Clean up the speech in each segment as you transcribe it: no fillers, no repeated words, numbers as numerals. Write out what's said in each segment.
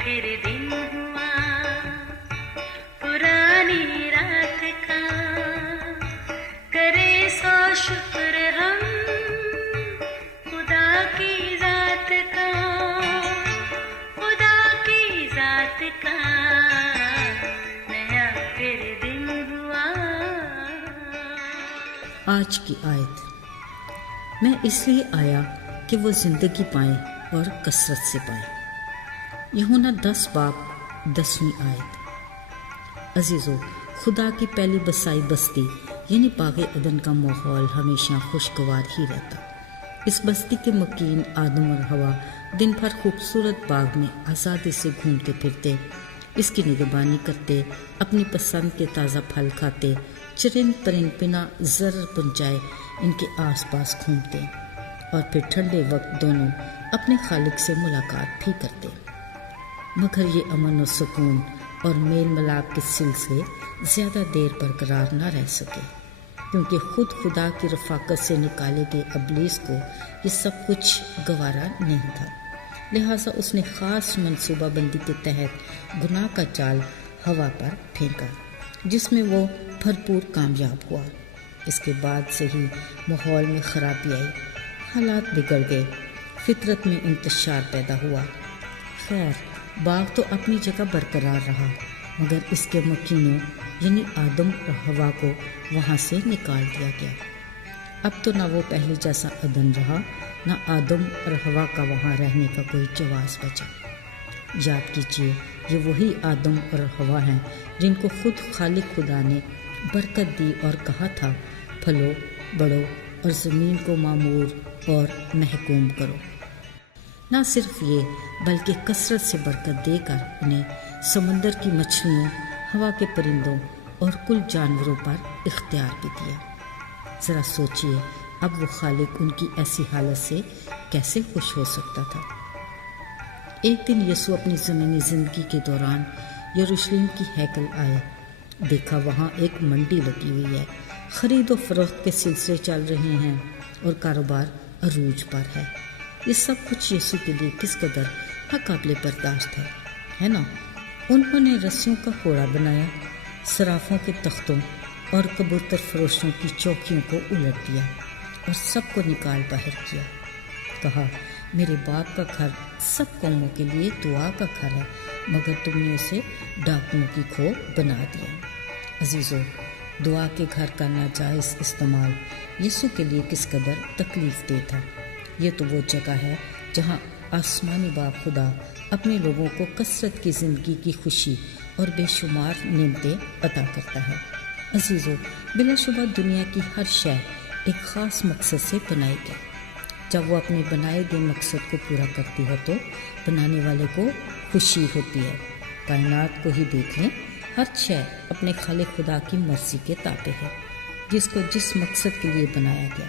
फिर दिन हुआ पुरानी रात का, करे सो शुक्र हम खुदा की जात का, खुदा की जात का, नया फिर दिन हुआ। आज की आयत। मैं इसलिए आया कि वो ज़िंदगी पाएँ और कसरत से पाएँ। यूहन्ना 10 बाब 10वीं आयत। अजीज़ों, खुदा की पहली बसाई बस्ती यानी बाग़े अदन का माहौल हमेशा खुशगवार ही रहता। इस बस्ती के मकीन आदम और हवा दिन भर खूबसूरत बाग में आज़ादी से घूमते फिरते, इसकी निगरानी करते, अपनी पसंद के ताज़ा फल खाते, चरिंद परिंद बिना ज़र्र पहुँचाए इनके आसपास घूमते और फिर ठंडे वक्त दोनों अपने खालिक से मुलाकात भी करते। मगर ये अमन और सुकून और मेल मिलाप के सिलसिले ज़्यादा देर बरकरार न रह सके, क्योंकि खुद खुदा की रफ़ाकत से निकाले गए इब्लीस को ये सब कुछ गवारा नहीं था। लिहाजा उसने ख़ास मनसूबाबंदी के तहत गुनाह का जाल हवा पर फेंका, जिसमें वो भरपूर कामयाब हुआ। इसके बाद से ही माहौल में ख़राबी आई, हालात बिगड़ गए, फितरत में इंतशार पैदा हुआ। खैर, बाग तो अपनी जगह बरकरार रहा, मगर इसके मकीनों यानी आदम और हवा को वहाँ से निकाल दिया गया। अब तो ना वो पहले जैसा अदन रहा, ना आदम और हवा का वहाँ रहने का कोई जवाज़ बचा। याद कीजिए, ये वही आदम और हवा हैं जिनको खुद खालिक खुदा ने बरकत दी और कहा था, फलो बढ़ो और ज़मीन को मामूर और महकूम करो। ना सिर्फ ये, बल्कि कसरत से बरकत देकर उन्हें समंदर की मछलियों, हवा के परिंदों और कुल जानवरों पर इख्तियार भी दिया। ज़रा सोचिए, अब वो खालिक उनकी ऐसी हालत से कैसे खुश हो सकता था। एक दिन यीशु अपनी ज़मीनी ज़िंदगी के दौरान यरूशलेम की हैकल आए। देखा वहाँ एक मंडी लगी हुई है, ख़रीद और फ़रोख्त के सिलसिले चल रहे हैं और कारोबार अरूज पर है। ये सब कुछ यीशु के लिए किस कदर नाकाबिले बर्दाश्त है ना। उन्होंने रस्सियों का घोड़ा बनाया, सराफों के तख्तों और कबूतर फरोशों की चौकियों को उलट दिया और सबको निकाल बाहर किया। कहा, मेरे बाप का घर सब कौमों के लिए दुआ का घर है, मगर तुमने उसे डाकुओं की खो बना दिया। अजीज़ों, दुआ के घर का नाजायज़ इस्तेमाल यीशु के लिए किस कदर तकलीफ़ दे था। ये तो वो जगह है जहाँ आसमानी बाप खुदा अपने लोगों को कसरत की ज़िंदगी की खुशी और बेशुमार नेमतें अता करता है। अजीज़ों, बिलाशुबा दुनिया की हर शय एक ख़ास मकसद से बनाई गई। जब वो अपने बनाए गए मकसद को पूरा करती है तो बनाने वाले को खुशी होती है। कायनात को ही देख लें, हर शय अपने खालिक खुदा की मर्ज़ी के ताबे है। जिसको जिस मकसद के लिए बनाया गया,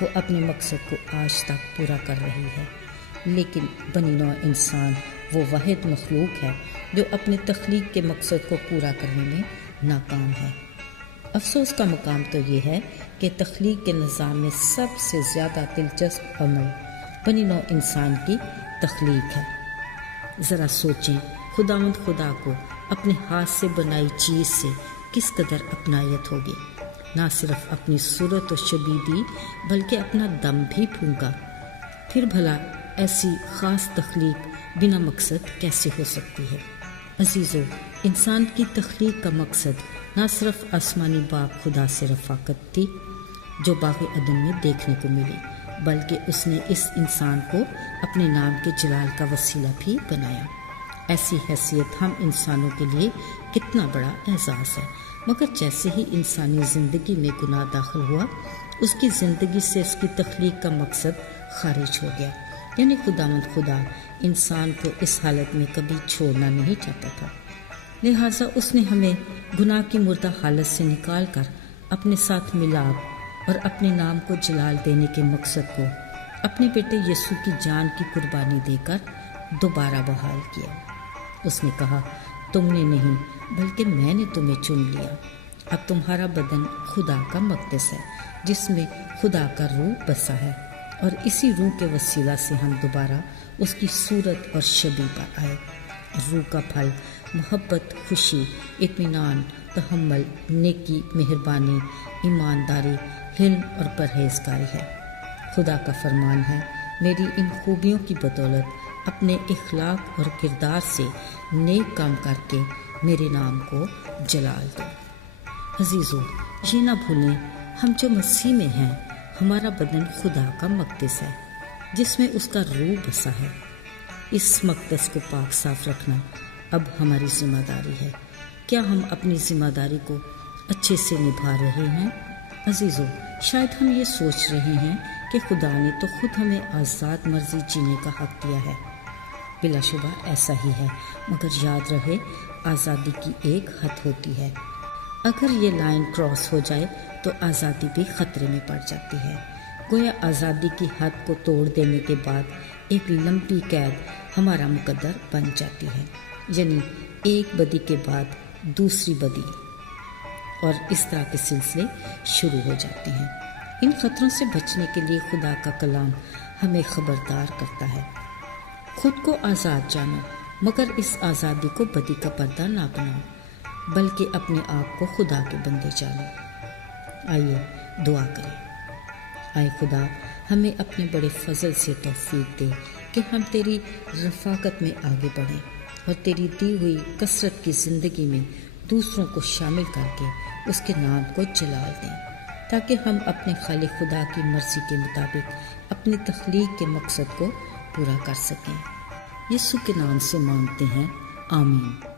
वो अपने मकसद को आज तक पूरा कर रही है। लेकिन बनी नौ इंसान वो वाहिद मखलूक है जो अपने तख्लीक के मकसद को पूरा करने में नाकाम है। अफसोस का मुकाम तो ये है कि तख्लीक के निज़ाम में सबसे ज़्यादा दिलचस्प अमल बनी नौ इंसान की तख्लीक है। ज़रा सोचें, खुदावंद खुदा को अपने हाथ से बनाई चीज़ से किस कदर अपनायत होगी। ना सिर्फ अपनी सूरत और शबीह दी, बल्कि अपना दम भी फूंका। फिर भला ऐसी ख़ास तख्लीक बिना मकसद कैसे हो सकती है। अजीज़ों, इंसान की तख्लीक का मकसद ना सिर्फ आसमानी बाप खुदा से रफ़ाकत थी जो बाग़े अदन में देखने को मिली, बल्कि उसने इस इंसान को अपने नाम के जलाल का वसीला भी बनाया। ऐसी हैसियत हम इंसानों के लिए कितना बड़ा एजाज़ है। मगर जैसे ही इंसानी ज़िंदगी में गुनाह दाखिल हुआ, उसकी ज़िंदगी से उसकी तख्लीक का मकसद खारिज हो गया। यानी खुदावंद खुदा इंसान को इस हालत में कभी छोड़ना नहीं चाहता था। लिहाजा उसने हमें गुनाह की मुर्दा हालत से निकाल कर अपने साथ मिलाप और अपने नाम को जलाल देने के मकसद को अपने बेटे यीशु की जान की कुर्बानी देकर दोबारा बहाल किया। उसने कहा, तुमने नहीं बल्कि मैंने तुम्हें चुन लिया। अब तुम्हारा बदन खुदा का मक़दस है जिसमें खुदा का रूह बसा है, और इसी रूह के वसीला से हम दोबारा उसकी सूरत और शबीह पर आए روح کا پھل محبت، خوشی، اطمینان، تحمل، نیکی، مہربانی، ایمانداری، حلم اور پرہیزگاری ہے۔ خدا کا فرمان ہے، میری ان خوبیوں کی بدولت اپنے اخلاق اور کردار سے نیک کام کر کے میرے نام کو جلال دو۔ عزیزو، یہ نہ بھولیں، ہم جو مسیح میں ہیں، ہمارا بدن خدا کا مقدس ہے جس میں اس کا روح بسا ہے۔ اس مقدس کو پاک صاف رکھنا اب ہماری ذمہ داری ہے۔ کیا ہم اپنی ذمہ داری کو اچھے سے نبھا رہے ہیں؟ عزیزو، شاید ہم یہ سوچ رہے ہیں کہ خدا نے تو خود ہمیں آزاد مرضی جینے کا حق دیا ہے۔ بلا شبہ ایسا ہی ہے، مگر یاد رہے آزادی کی ایک حد ہوتی ہے۔ اگر یہ لائن کراس ہو جائے تو آزادی بھی خطرے میں پڑ جاتی ہے۔ گویا آزادی کی حد کو توڑ دینے کے بعد ایک لمبی قید ہمارا مقدر بن جاتی ہے، یعنی ایک بدی کے بعد دوسری بدی، اور اس طرح کے سلسلے شروع ہو جاتے ہیں۔ ان خطروں سے بچنے کے لیے خدا کا کلام ہمیں خبردار کرتا ہے۔ خود کو آزاد جانو، مگر اس آزادی کو بدی کا پردہ نہ بناؤ، بلکہ اپنے آپ کو خدا کے بندے جانو۔ آئیے دعا کریں۔ آئے خدا، ہمیں اپنے بڑے فضل سے توفیق دے کہ ہم تیری رفاقت میں آگے بڑھیں اور تیری دی ہوئی کثرت کی زندگی میں دوسروں کو شامل کر کے اس کے نام کو جلال دیں، تاکہ ہم اپنے خالق خدا کی مرضی کے مطابق اپنی تخلیق کے مقصد کو پورا کر سکیں۔ یسوع کے نام سے مانگتے ہیں، آمین۔